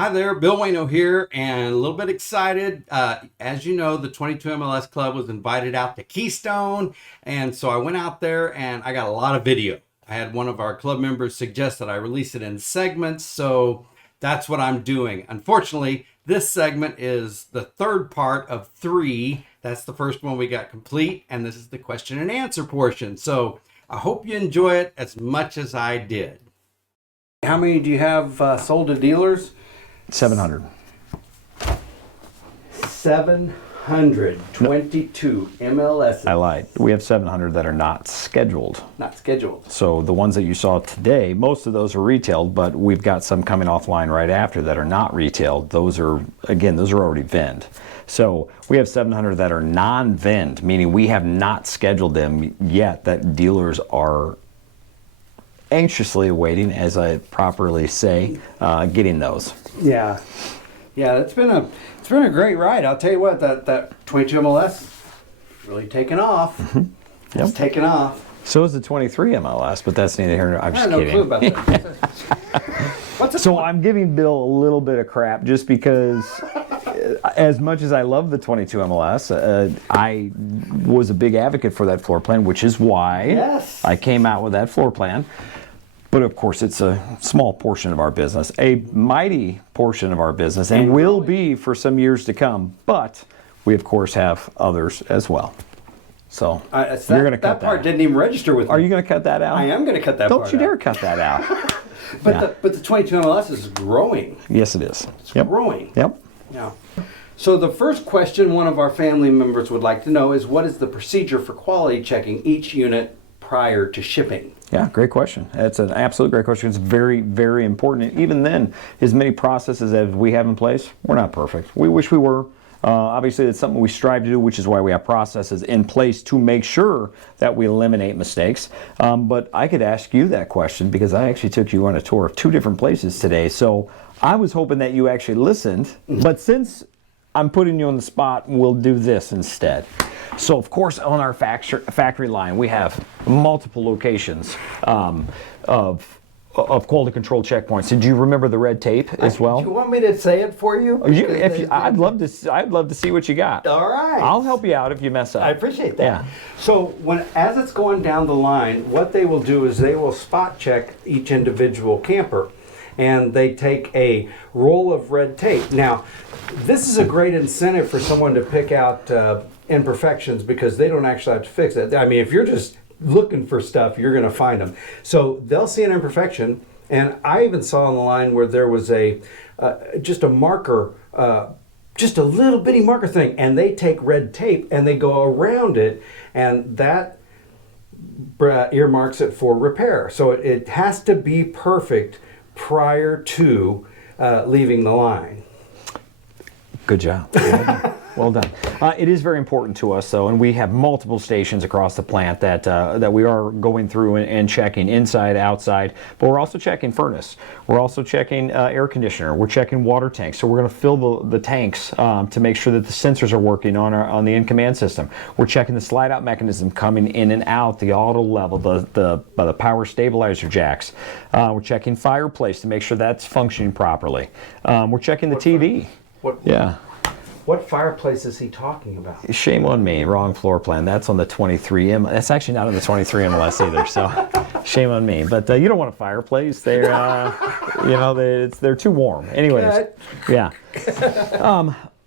Hi there, Bill Wayno here, and a little bit excited. As you know, the 22 MLS Club was invited out to Keystone, and so I went out there and I got a lot of video. I had one of our club members suggest that I release it in segments, so that's what I'm doing. Unfortunately, this segment is the third part of 3. That's the first one we got complete, and this is the question and answer portion. So I hope you enjoy it as much as I did. How many do you have sold to dealers? 700. 722 MLSs. I lied. We have 700 that are not scheduled. Not scheduled. So the ones that you saw today, most of those are retailed, but we've got some coming offline right after that are not retailed. Those are already vend. So we have 700 that are non-vend, meaning we have not scheduled them yet, that dealers are anxiously awaiting, as I properly say, getting those. Yeah, it's been a great ride. I'll tell you what, that 22 MLS really taken off. Mm-hmm. It's taken off. So is the 23 MLS, but that's neither here nor. I'm just I have kidding. no clue about that. So I'm giving Bill a little bit of crap just because, as much as I love the 22 MLS, I was a big advocate for that floor plan, which is why I came out with that floor plan. But of course, it's a small portion of our business, a mighty portion of our business, and will be for some years to come. But we, of course, have others as well. So you're going to cut that part. Didn't even register with me. Are you going to cut that out? I am going to cut that part out. Don't you dare cut that out. But the 22 MLS is growing. Yes, it is. It's growing. Yep. Yeah. So the first question one of our family members would like to know is, what is the procedure for quality checking each unit prior to shipping? Yeah, great question. It's an absolute great question. It's very, very important. And even then, as many processes as we have in place, we're not perfect. We wish we were. Obviously, it's something we strive to do, which is why we have processes in place to make sure that we eliminate mistakes. But I could ask you that question because I actually took you on a tour of 2 different places today. So I was hoping that you actually listened. But since I'm putting you on the spot, we'll do this instead. So, of course, on our factory line, we have multiple locations of quality control checkpoints. Did you remember the red tape as well? Do you want me to say it for you? I'd love to see what you got. All right. I'll help you out if you mess up. I appreciate that. Yeah. So as it's going down the line, what they will do is they will spot check each individual camper, and they take a roll of red tape. Now, this is a great incentive for someone to pick out imperfections because they don't actually have to fix it. I mean, if you're just looking for stuff, you're going to find them. So they'll see an imperfection, and I even saw on the line where there was just a marker, just a little bitty marker thing, and they take red tape and they go around it, and that earmarks it for repair. So it has to be perfect prior to leaving the line. Good job. Well done. It is very important to us, though, and we have multiple stations across the plant that we are going through and checking inside, outside, but we're also checking furnace. We're also checking air conditioner. We're checking water tanks. So we're going to fill the tanks to make sure that the sensors are working on the in-command system. We're checking the slide-out mechanism coming in and out, the auto level, the power stabilizer jacks. We're checking fireplace to make sure that's functioning properly. We're checking the TV. What fireplace is he talking about? Shame on me. Wrong floor plan. That's on the 23M. That's actually not on the 23 MLS either. So, shame on me. But you don't want a fireplace. They're, they're too warm. Anyways, yeah.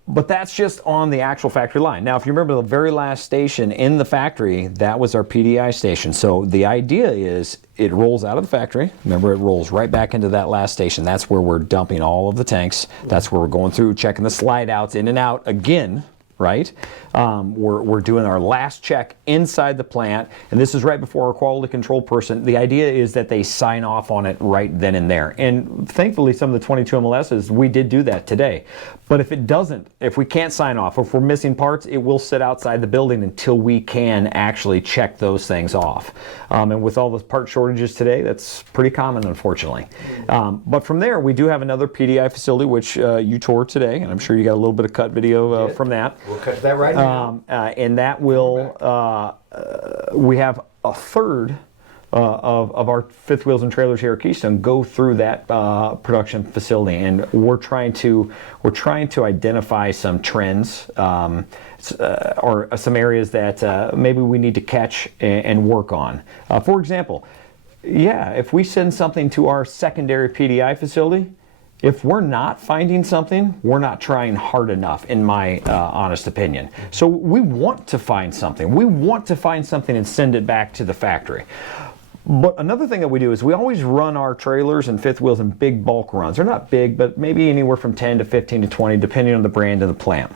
But that's just on the actual factory line. Now, if you remember the very last station in the factory, that was our PDI station. So the idea is it rolls out of the factory. Remember, it rolls right back into that last station. That's where we're dumping all of the tanks. That's where we're going through, checking the slide outs in and out again, right? We're doing our last check inside the plant, and this is right before our quality control person. The idea is that they sign off on it right then and there. And thankfully, some of the 22 MLSs, we did do that today. But if it doesn't, if we can't sign off, if we're missing parts, it will sit outside the building until we can actually check those things off. And with all the part shortages today, that's pretty common, unfortunately. But from there, we do have another PDI facility, which you toured today, and I'm sure you got a little bit of cut video from that. We'll cut that right now. And that will, we have a third of our fifth wheels and trailers here at Keystone go through that production facility, and we're trying to identify some trends or some areas that maybe we need to catch and work on. For example, if we send something to our secondary PDI facility, if we're not finding something, we're not trying hard enough, in my honest opinion. So we want to find something. We want to find something and send it back to the factory. But another thing that we do is we always run our trailers and fifth wheels in big bulk runs. They're not big, but maybe anywhere from 10 to 15 to 20, depending on the brand and the plant.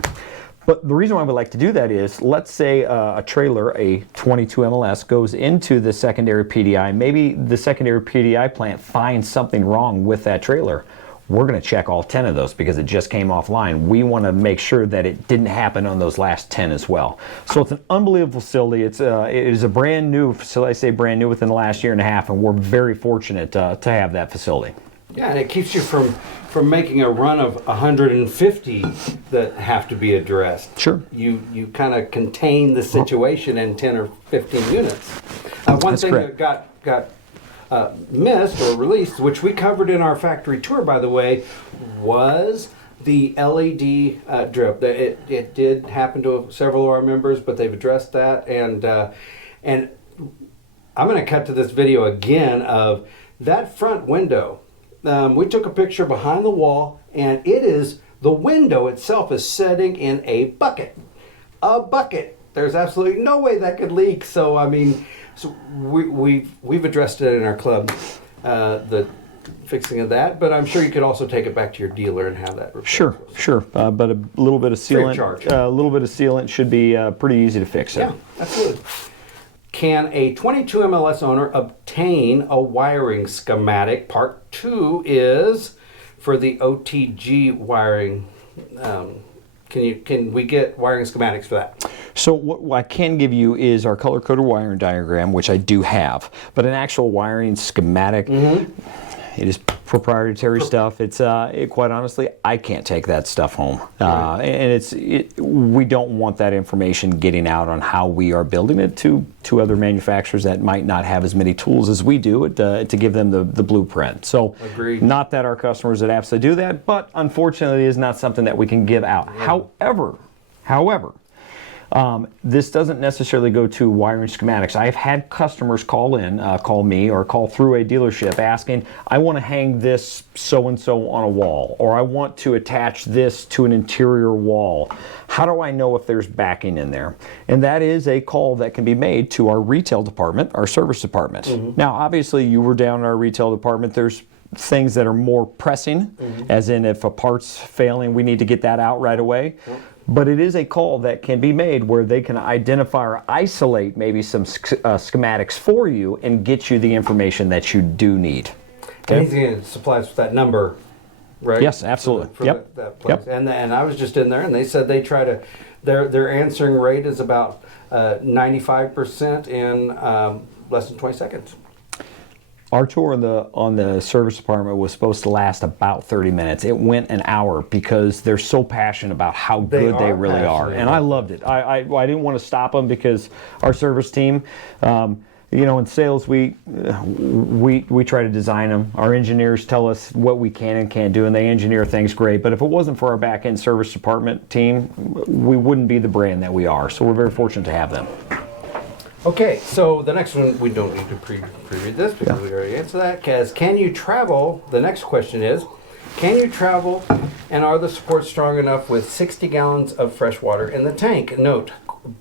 But the reason why we like to do that is, let's say a trailer, a 22 MLS, goes into the secondary PDI. Maybe the secondary PDI plant finds something wrong with that trailer. We're going to check all 10 of those because it just came offline. We want to make sure that it didn't happen on those last 10 as well. So it's an unbelievable facility. It is a brand new facility. I say brand new within the last year and a half, and we're very fortunate to have that facility. Yeah, and it keeps you from making a run of 150 that have to be addressed. Sure. You kind of contain the situation in 10 or 15 units. One thing that got missed or released, which we covered in our factory tour, by the way, was the LED drip. It did happen to several of our members, but they've addressed that. And I'm going to cut to this video again of that front window. We took a picture behind the wall, and the window itself is setting in a bucket. A bucket. There's absolutely no way that could leak. So I mean, we've addressed it in our club, the fixing of that. But I'm sure you could also take it back to your dealer and have that repaired. Sure. But a little bit of sealant, should be pretty easy to fix. Yeah, absolutely. Can a 22 MLS owner obtain a wiring schematic? Part 2 is for the OTG wiring. Can we get wiring schematics for that? So what I can give you is our color-coded wiring diagram, which I do have, but an actual wiring schematic, it is proprietary stuff. It's quite honestly, I can't take that stuff home, and we don't want that information getting out on how we are building it to other manufacturers that might not have as many tools as we do to give them the blueprint. So, agreed. Not that our customers would absolutely do that, but unfortunately, it is not something that we can give out. Yeah. However. This doesn't necessarily go to wiring schematics. I've had customers call me, or call through a dealership asking, I want to hang this so-and-so on a wall, or I want to attach this to an interior wall. How do I know if there's backing in there? And that is a call that can be made to our retail department, our service department. Mm-hmm. Now, obviously, you were down in our retail department. There's things that are more pressing, as in if a part's failing, we need to get that out right away. But it is a call that can be made where they can identify or isolate maybe some schematics for you and get you the information that you do need. Okay? Anything that supplies with that number, right? Yes, absolutely. For that place. Yep. And I was just in there, and they said they try to, their answering rate is about 95% in less than 20 seconds. Our tour on the service department was supposed to last about 30 minutes. It went an hour because they're so passionate about how good they really are. And I loved it. I didn't want to stop them because our service team, in sales, we try to design them. Our engineers tell us what we can and can't do, and they engineer things great. But if it wasn't for our back-end service department team, we wouldn't be the brand that we are. So we're very fortunate to have them. Okay, so the next one, we don't need to pre-read this because we already answered that. Because can you travel, the next question is, can you travel and are the supports strong enough with 60 gallons of fresh water in the tank? Note,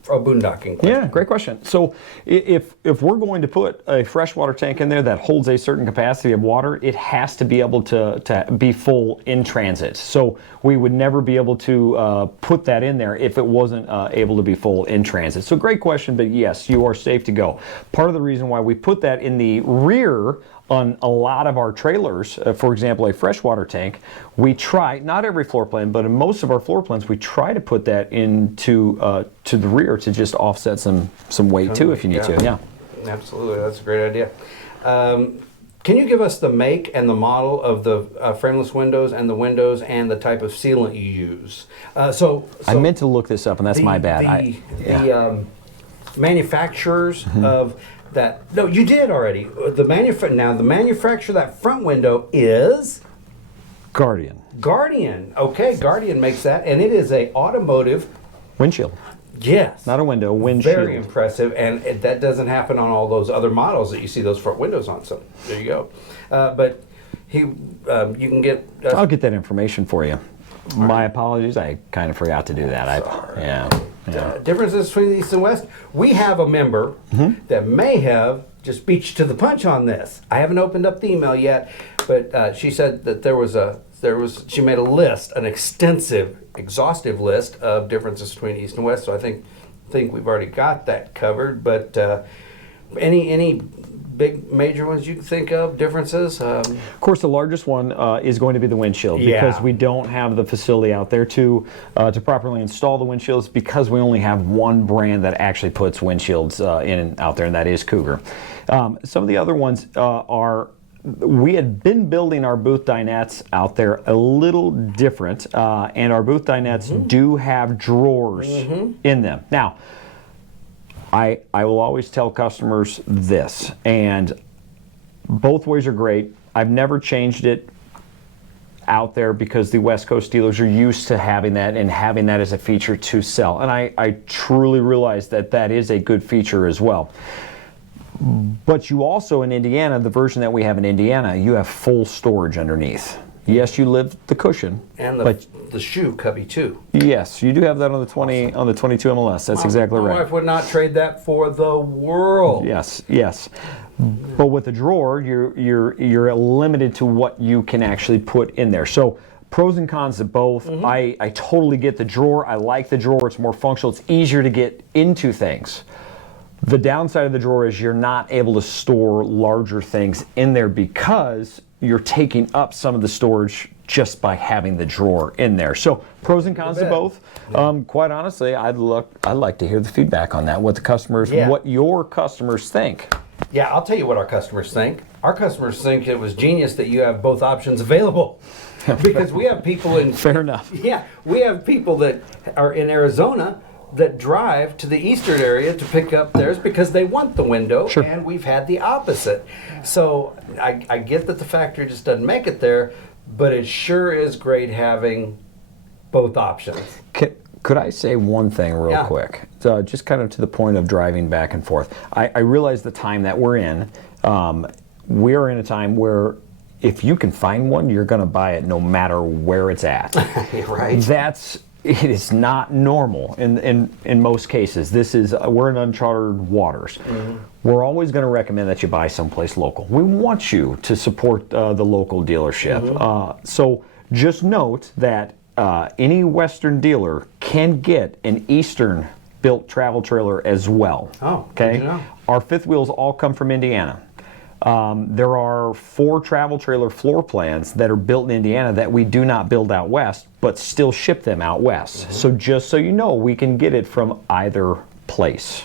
a boondocking question. Yeah, great question. So if we're going to put a freshwater tank in there that holds a certain capacity of water, it has to be able to be full in transit. So we would never be able to put that in there if it wasn't able to be full in transit. So great question, but yes, you are safe to go. Part of the reason why we put that in the rear on a lot of our trailers, for example, a freshwater tank, we try, not every floor plan, but in most of our floor plans, we try to put that into to the rear to just offset some weight too, if you need to. Yeah, absolutely, that's a great idea. Can you give us the make and the model of the frameless windows and the type of sealant you use? So I meant to look this up, and that's my bad. The manufacturers of No, you did already. The manufacturer of that front window is Guardian. Guardian. Okay, Guardian makes that, and it is a automotive. Windshield. Yes. Not a window, windshield. Very impressive, and that doesn't happen on all those other models that you see those front windows on. So there you go. But you can get. I'll get that information for you. My apologies, I kind of forgot to do that. Yeah. Differences between the East and West. We have a member that may have just beat you to the punch on this. I haven't opened up the email yet, but she said that she made a list, an extensive, exhaustive list of differences between East and West. So I think we've already got that covered. But any big major ones you can think of, differences? Of course, the largest one is going to be the windshield, because we don't have the facility out there to properly install the windshields, because we only have one brand that actually puts windshields out there, and that is Cougar. Some of the other ones we had been building our booth dinettes out there a little different, and our booth dinettes do have drawers in them. Now, I will always tell customers this, and both ways are great. I've never changed it out there because the West Coast dealers are used to having that and having that as a feature to sell. And I truly realize that is a good feature as well. But you also, in Indiana, the version that we have in Indiana, you have full storage underneath. Yes, you lift the cushion. And the shoe cubby too. Yes, you do have that on the 22 MLS. That's exactly right. My wife would not trade that for the world. Yes. But with the drawer, you're limited to what you can actually put in there. So pros and cons of both. I totally get the drawer. I like the drawer. It's more functional. It's easier to get into things. The downside of the drawer is you're not able to store larger things in there because you're taking up some of the storage just by having the drawer in there. So pros and cons of both. Quite honestly, I'd like to hear the feedback on that. What your customers think. Yeah, I'll tell you what our customers think. Our customers think it was genius that you have both options available, because we have people in. Fair enough. Yeah, we have people that are in Arizona that drive to the eastern area to pick up theirs because they want the window, and we've had the opposite. So I get that the factory just doesn't make it there, but it sure is great having both options. Could I say one thing real quick? Just kind of to the point of driving back and forth. I realize the time that we're in. We're in a time where if you can find one, you're going to buy it no matter where it's at. Right. It is not normal in most cases. We're in uncharted waters. We're always going to recommend that you buy someplace local. We want you to support the local dealership. So just note that any Western dealer can get an Eastern built travel trailer as well. Oh, okay. good to know. Our fifth wheels all come from Indiana. There are 4 travel trailer floor plans that are built in Indiana that we do not build out west, but still ship them out west. So just so you know, we can get it from either place.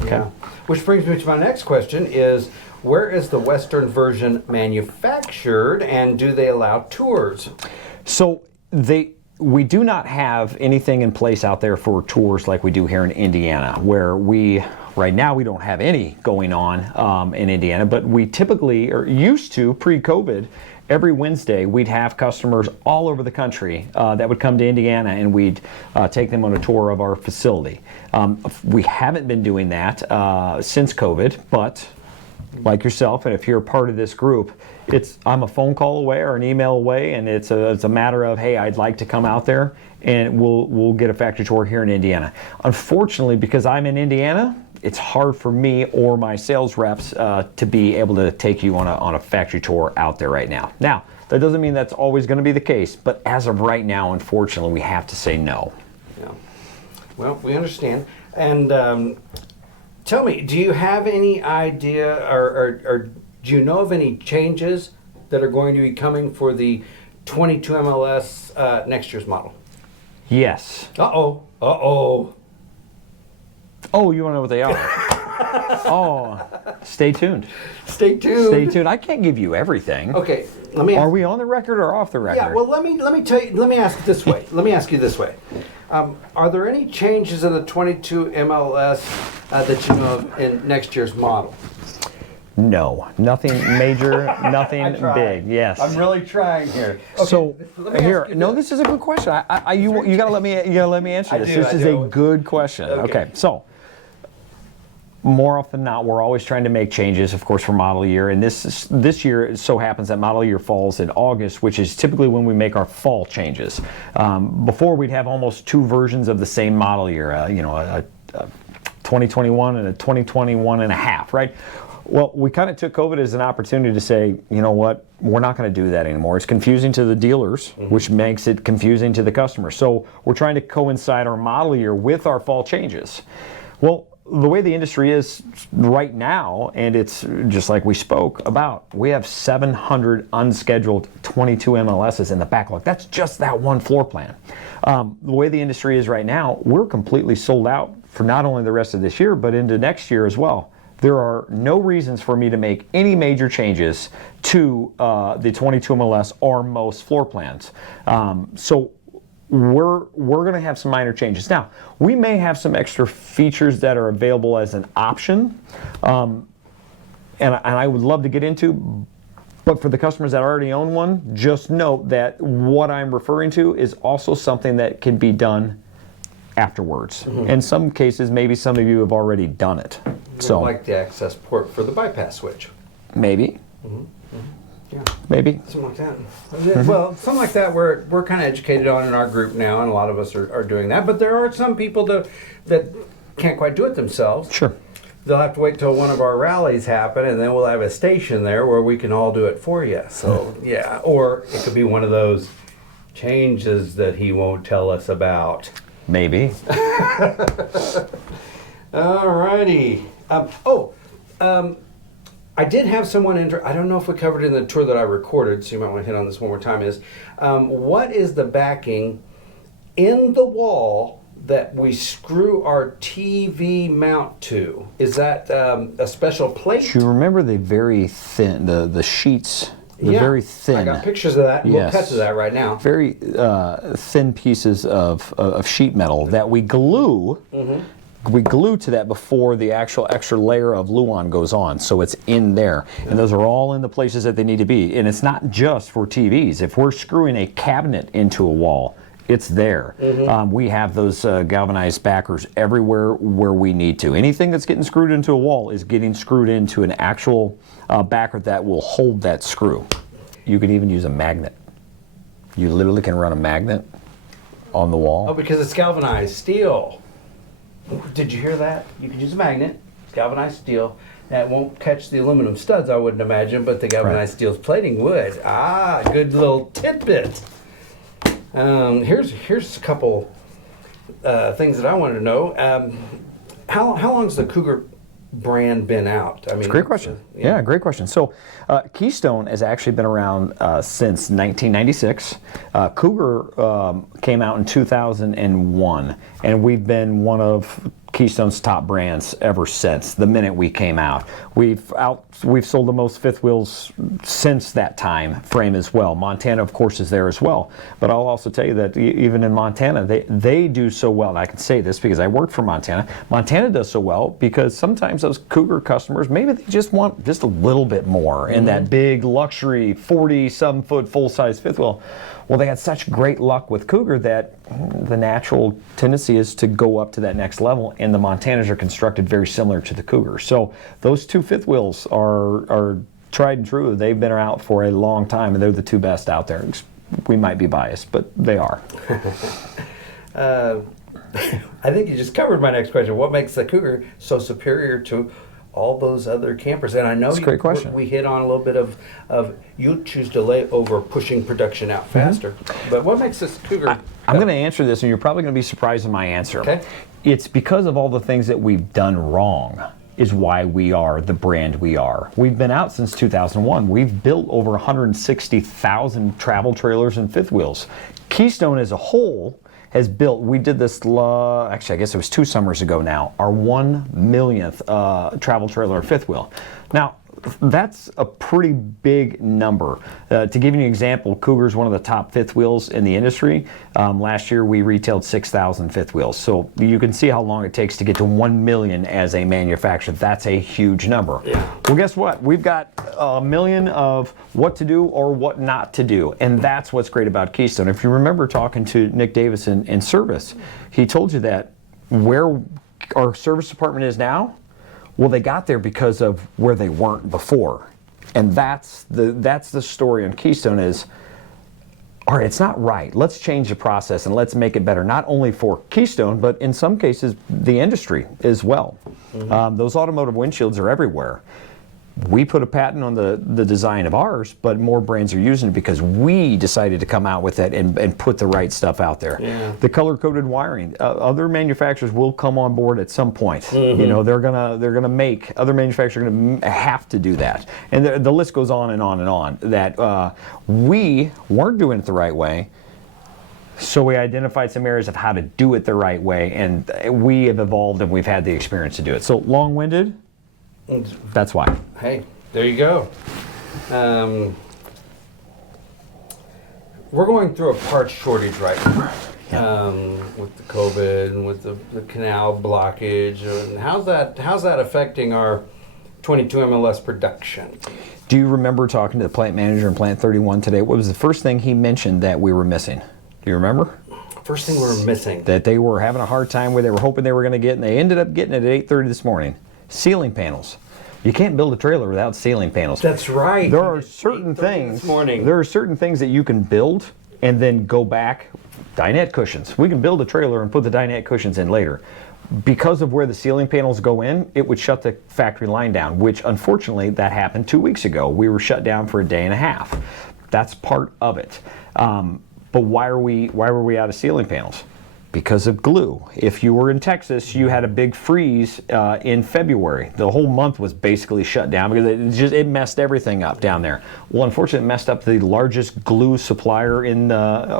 Okay. Yeah. Which brings me to my next question is, where is the Western version manufactured, and do they allow tours? So we do not have anything in place out there for tours like we do here in Indiana, where right now we don't have any going on in Indiana, but we typically, or used to pre-COVID, every Wednesday we'd have customers all over the country that would come to Indiana, and we'd take them on a tour of our facility. We haven't been doing that since COVID, but like yourself, and if you're a part of this group, I'm a phone call away or an email away, and it's a matter of, hey, I'd like to come out there, and we'll get a factory tour here in Indiana. Unfortunately, because I'm in Indiana, it's hard for me or my sales reps to be able to take you on a factory tour out there right now. Now, that doesn't mean that's always going to be the case, but as of right now, unfortunately, we have to say no. Yeah. Well, we understand. And tell me, do you have any idea, or do you know of any changes that are going to be coming for the 22 MLS next year's model? Yes. Uh-oh. Oh, you want to know what they are? Oh, stay tuned. Stay tuned. Stay tuned. I can't give you everything. Okay, let me. Are we on the record or off the record? Yeah. Well, let me tell you. Let me ask it this way. Let me ask you this way. Are there any changes in the 22 MLS that you know of in next year's model? No, nothing major, nothing big. Yes. I'm really trying here. Okay, So let me here, ask you no, this. this is a good question. You gotta let me answer this. This is a good question. Okay, so more often than not, we're always trying to make changes, of course, for model year. And this year, it so happens that model year falls in August, which is typically when we make our fall changes. Before, we'd have almost two versions of the same model year. A 2021 and a 2021 and a half, right? Well, we kind of took COVID as an opportunity to say, you know what, we're not going to do that anymore. It's confusing to the dealers, which makes it confusing to the customer. So we're trying to coincide our model year with our fall changes. Well, the way the industry is right now, and it's just like we spoke about, we have 700 unscheduled 22 MLSs in the backlog. That's just that one floor plan. The way the industry is right now, we're completely sold out for not only the rest of this year, but into next year as well. There are no reasons for me to make any major changes to the 22 MLS or most floor plans. So we're going to have some minor changes. Now, we may have some extra features that are available as an option, and I would love to get into, but for the customers that already own one, just note that what I'm referring to is also something that can be done afterwards. In some cases, maybe some of you have already done it. So, like the access port for the bypass switch. Maybe. Yeah. Maybe. Something like that. Well, something like that we're kind of educated on in our group now, and a lot of us are doing that. But there are some people that can't quite do it themselves. Sure. They'll have to wait till one of our rallies happen, and then we'll have a station there where we can all do it for you. So, yeah. Or it could be one of those changes that he won't tell us about. Maybe. All righty. I did have someone enter. I don't know if we covered it in the tour that I recorded, so you might want to hit on this one more time. What is the backing in the wall that we screw our TV mount to? Is that a special plate? Do you remember the very thin, the sheets? Very thin. I got pictures of that. Yes. We'll cut to that right now. Very thin pieces of sheet metal that we glue. We glue to that before the actual extra layer of Luan goes on, so it's in there. And those are all in the places that they need to be. And it's not just for TVs. If we're screwing a cabinet into a wall, it's there. We have those galvanized backers everywhere where we need to. Anything that's getting screwed into a wall is getting screwed into an actual backer that will hold that screw. You could even use a magnet. You literally can run a magnet on the wall. Oh, because it's galvanized steel. Did you hear that? You can use a magnet. It's galvanized steel. That won't catch the aluminum studs, I wouldn't imagine, but the galvanized steel's plating would. Ah, good little tidbit. Here's a couple things that I wanted to know. How long's the Cougar brand been out? I mean, It's a great question. Yeah, great question. So Keystone has actually been around since 1996. Cougar came out in 2001, and we've been one of Keystone's top brands ever since the minute we came out. We've sold the most fifth wheels since that time frame as well. Montana, of course, is there as well. But I'll also tell you that even in Montana, they do so well. And I can say this because I worked for Montana. Montana does so well because sometimes those Cougar customers, maybe they just want just a little bit more in that big luxury 40-some foot full-size fifth wheel. Well, they had such great luck with Cougar that the natural tendency is to go up to that next level, and the Montanas are constructed very similar to the Cougar. So those two fifth wheels are tried and true. They've been out for a long time, and they're the two best out there. We might be biased, but they are. I think you just covered my next question. What makes the Cougar so superior to all those other campers? And I know That's a great question. We hit on a little bit of you choose to lay over pushing production out faster. But what makes this Cougar? I'm going to answer this, and you're probably going to be surprised in my answer. Okay. It's because of all the things that we've done wrong is why we are the brand we are. We've been out since 2001. We've built over 160,000 travel trailers and fifth wheels. Keystone as a whole has built, we did this, actually I guess it was 2 summers ago now, our 1 millionth travel trailer fifth wheel. Now, that's a pretty big number. To give you an example, Cougar's one of the top fifth wheels in the industry. Last year we retailed 6,000 fifth wheels. So you can see how long it takes to get to 1 million as a manufacturer. That's a huge number. Yeah. Well, guess what? We've got 1 million of what to do or what not to do. And that's what's great about Keystone. If you remember talking to Nick Davis in service, he told you that where our service department is now, well, they got there because of where they weren't before. And that's the story on Keystone is, all right, it's not right. Let's change the process and let's make it better, not only for Keystone, but in some cases, the industry as well. Those automotive windshields are everywhere. We put a patent on the design of ours, but more brands are using it because we decided to come out with it and put the right stuff out there. Yeah. The color-coded wiring, other manufacturers will come on board at some point. You know, they're gonna make, other manufacturers are gonna have to do that, and the list goes on and on and on. That we weren't doing it the right way. So we identified some areas of how to do it the right way, and we have evolved and we've had the experience to do it. So long-winded. That's why. Hey, there you go. We're going through a parts shortage right now, with the COVID and with the canal blockage. And how's that affecting our 22 MLS production? Do you remember talking to the plant manager in Plant 31 today? What was the first thing he mentioned that we were missing? Do you remember? First thing we're missing. That they were having a hard time where they were hoping they were going to get, and they ended up getting it at 8:30 this morning. Ceiling panels. You can't build a trailer without ceiling panels. That's right. There are certain things. This morning. There are certain things that you can build and then go back. Dinette cushions. We can build a trailer and put the dinette cushions in later. Because of where the ceiling panels go in, it would shut the factory line down, which unfortunately that happened 2 weeks ago. We were shut down for a day and a half. That's part of it. But why were we out of ceiling panels? Because of glue. If you were in Texas, you had a big freeze in February. The whole month was basically shut down because it messed everything up down there. Well, unfortunately, it messed up the largest glue supplier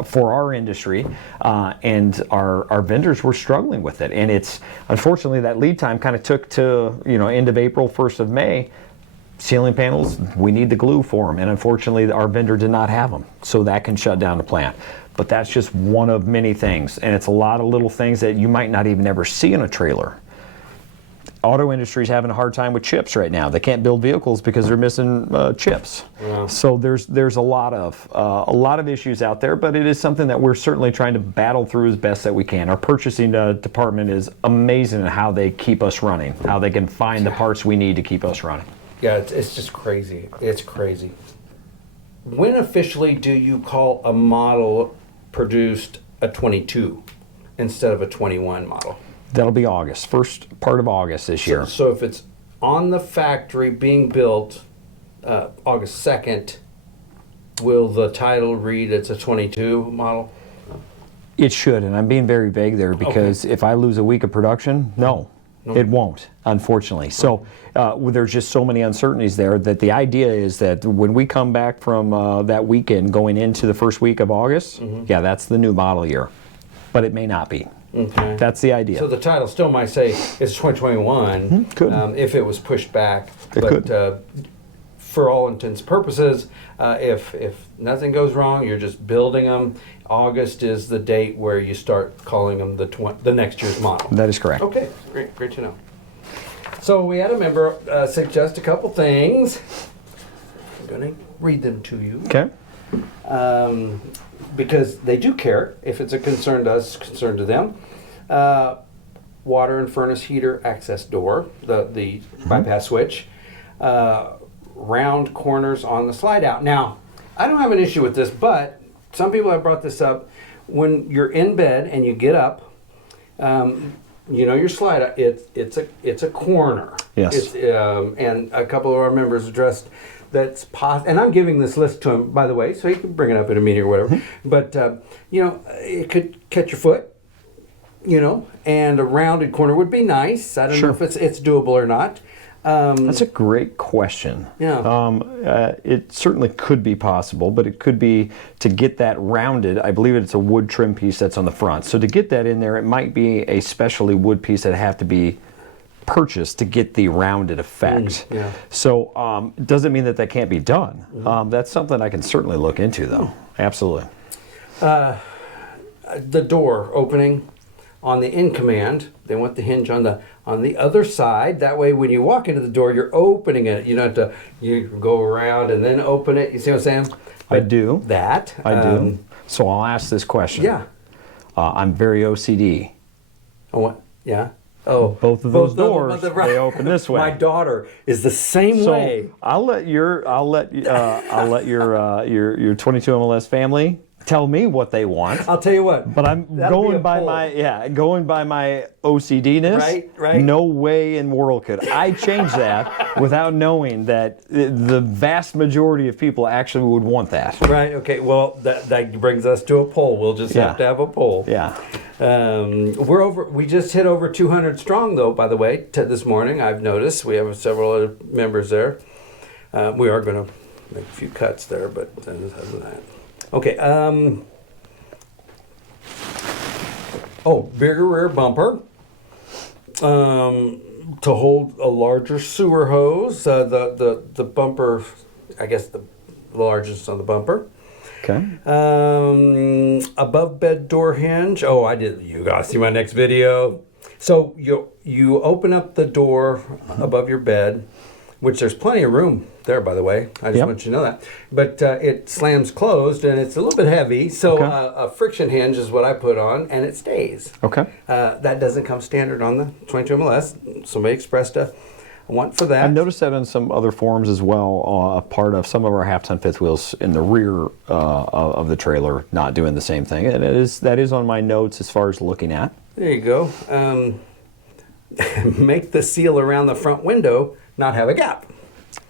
for our industry, and our vendors were struggling with it. And it's unfortunately that lead time kind of took to end of April, 1st of May. Ceiling panels, we need the glue for them, and unfortunately our vendor did not have them, so that can shut down the plant. But that's just one of many things, and it's a lot of little things that you might not even ever see in a trailer. Auto industry's having a hard time with chips right now. They can't build vehicles because they're missing chips. Yeah. So there's a lot of issues out there, but it is something that we're certainly trying to battle through as best that we can. Our purchasing department is amazing at how they keep us running, how they can find the parts we need to keep us running. Yeah, it's just crazy. It's crazy. When officially do you call a model produced a 22 instead of a 21 model? That'll be August, first part of August this year. So if it's on the factory being built August 2nd, will the title read it's a 22 model? It should, and I'm being very vague there because if I lose a week of production, no. It won't, unfortunately. So there's just so many uncertainties there that the idea is that when we come back from that weekend going into the first week of August, yeah, that's the new model year. But it may not be. Okay. That's the idea. So the title still might say it's 2021 if it was pushed back. But for all intents and purposes, if nothing goes wrong, you're just building them. August is the date where you start calling them the next year's model. That is correct. Okay, great to know. So we had a member suggest a couple things. I'm going to read them to you. Okay. Because they do care. If it's a concern to us, it's a concern to them. Water and furnace heater access door, the bypass switch. Round corners on the slide out. Now, I don't have an issue with this, but some people have brought this up. When you're in bed and you get up, your slide out, it's a corner. Yes. And a couple of our members addressed that's and I'm giving this list to him, by the way, so he can bring it up in a meeting or whatever. But it could catch your foot, and a rounded corner would be nice. I don't know if it's doable or not. That's a great question. Yeah. It certainly could be possible, but it could be to get that rounded. I believe it's a wood trim piece that's on the front. So to get that in there, it might be a specialty wood piece that have to be purchased to get the rounded effect. Yeah. So it doesn't mean that that can't be done. That's something I can certainly look into, though. Absolutely. The door opening on the in command, they want the hinge on the other side. That way when you walk into the door, you're opening it. You don't have to you go around and then open it. You see what I'm saying? I do. That. I do. So I'll ask this question. Yeah. I'm very OCD. Oh, what? Yeah. Oh, Both of those doors, they open this way. My daughter is the same way. I'll let your 22 MLS family tell me what they want. I'll tell you what. But I'm going by my OCD-ness. Right. No way in the world could I change that without knowing that the vast majority of people actually would want that. Right. Okay. Well, that brings us to a poll. We'll just have to have a poll. Yeah. We just hit over 200 strong, though. By the way, this morning I've noticed we have several other members there. We are going to make a few cuts there, but other than that. Okay. Bigger rear bumper to hold a larger sewer hose. The bumper, I guess the largest on the bumper. Okay. Above bed door hinge. Oh, you gotta see my next video. So you open up the door above your bed, which there's plenty of room there, by the way. I just want you to know that. But it slams closed, and it's a little bit heavy. So a friction hinge is what I put on, and it stays. Okay. That doesn't come standard on the 22 MLS. Somebody expressed a want for that. I've noticed that on some other forums as well, a part of some of our half-ton fifth wheels in the rear of the trailer not doing the same thing. And that is on my notes as far as looking at. There you go. Make the seal around the front window not have a gap.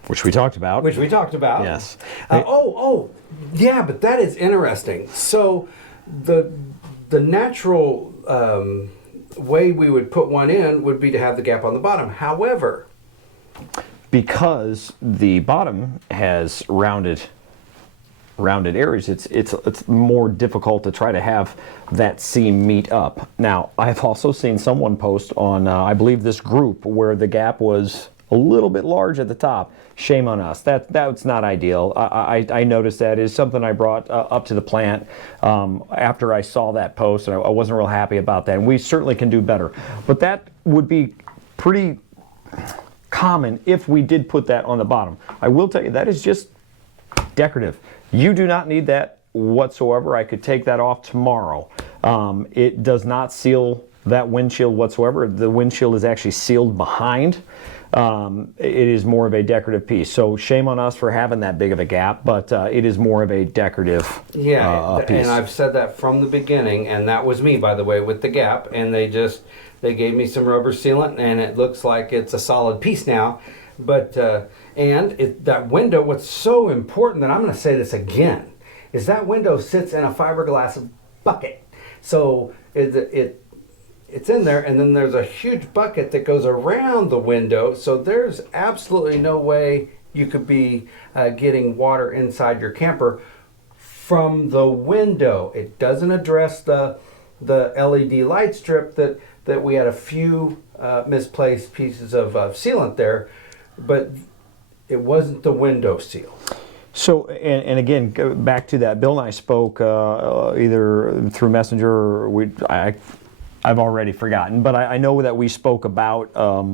Which we talked about. Yes. Hey. Yeah, but that is interesting. So the natural way we would put one in would be to have the gap on the bottom. However, because the bottom has rounded areas, it's more difficult to try to have that seam meet up. Now, I've also seen someone post on, I believe this group, where the gap was a little bit large at the top. Shame on us. That's not ideal. I noticed that is something I brought up to the plant after I saw that post, and I wasn't real happy about that. And we certainly can do better. But that would be pretty common if we did put that on the bottom. I will tell you, that is just decorative. You do not need that whatsoever. I could take that off tomorrow. It does not seal that windshield whatsoever. The windshield is actually sealed behind. It is more of a decorative piece. So shame on us for having that big of a gap, but it is more of a decorative piece. And I've said that from the beginning, and that was me, by the way, with the gap. And they gave me some rubber sealant, and it looks like it's a solid piece now. But that window, what's so important, that I'm going to say this again, is that window sits in a fiberglass bucket. So it's in there, and then there's a huge bucket that goes around the window, so there's absolutely no way you could be getting water inside your camper from the window. It doesn't address the LED light strip that we had a few misplaced pieces of sealant there, but it wasn't the window seal. So, and again, back to that, Bill and I spoke either through Messenger or I've already forgotten, but I know that we spoke about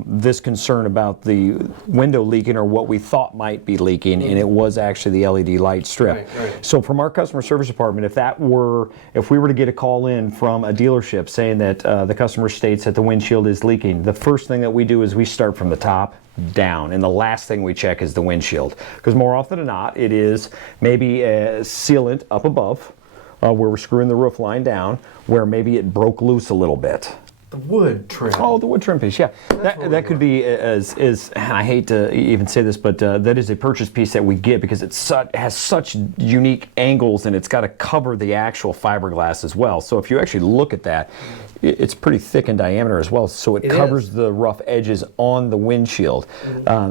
this concern about the window leaking, or what we thought might be leaking, and it was actually the LED light strip. Right. So from our customer service department, if we were to get a call in from a dealership saying that the customer states that the windshield is leaking, the first thing that we do is we start from the top down, and the last thing we check is the windshield, because more often than not it is maybe a sealant up above, where we're screwing the roof line down, where maybe it broke loose a little bit. The wood trim. Oh, the wood trim piece, yeah. That could be as I hate to even say this, but that is a purchase piece that we get because it has such unique angles, and it's got to cover the actual fiberglass as well. So if you actually look at that, it's pretty thick in diameter as well, so it covers the rough edges on the windshield.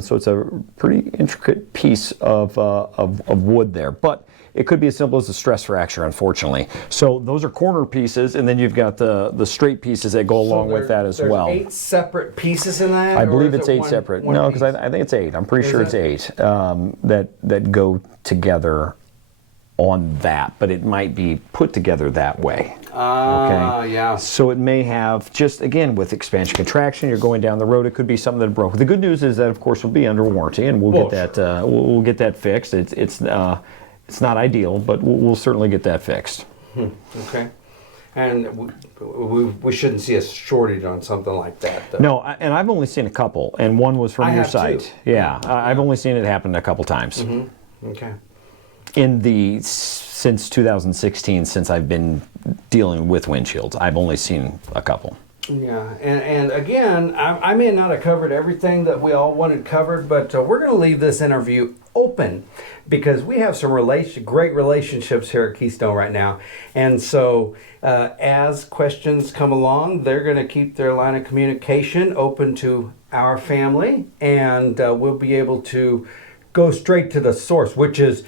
So it's a pretty intricate piece of wood there. But it could be as simple as a stress fracture, unfortunately. So those are corner pieces, and then you've got the straight pieces that go along with that as well. 8 separate pieces in that? I or believe is it's it 8 one- separate. one No, because piece? I think it's 8. I'm pretty sure Is it's 8 that go together on that, but it might be put together that way. Yeah. So it may have, just again, with expansion contraction, you're going down the road, it could be something that broke. The good news is that, of course, we'll be under warranty, and we'll get that we'll get that fixed. It's not ideal, but we'll certainly get that fixed. Okay. And we shouldn't see a shortage on something like that, though. No, and I've only seen a couple, and one was from I your have site. too. Yeah, I've only seen it happen a couple times. Okay. Since 2016, since I've been dealing with windshields, I've only seen a couple. Yeah, and again, I may not have covered everything that we all wanted covered, but we're going to leave this interview open because we have some great relationships here at Keystone right now. And so as questions come along, they're going to keep their line of communication open to our family, and we'll be able to go straight to the source, which is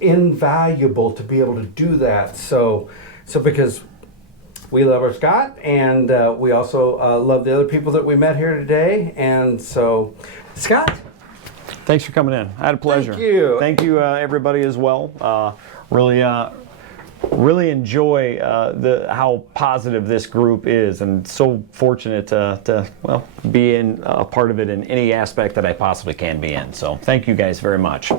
invaluable to be able to do that. So because we love our Scott, and we also love the other people that we met here today. And so, Scott, thanks for coming in. I had a pleasure. Thank you. Thank you, everybody, as well. Really enjoy how positive this group is, and so fortunate to be in a part of it in any aspect that I possibly can be in. So, thank you guys very much.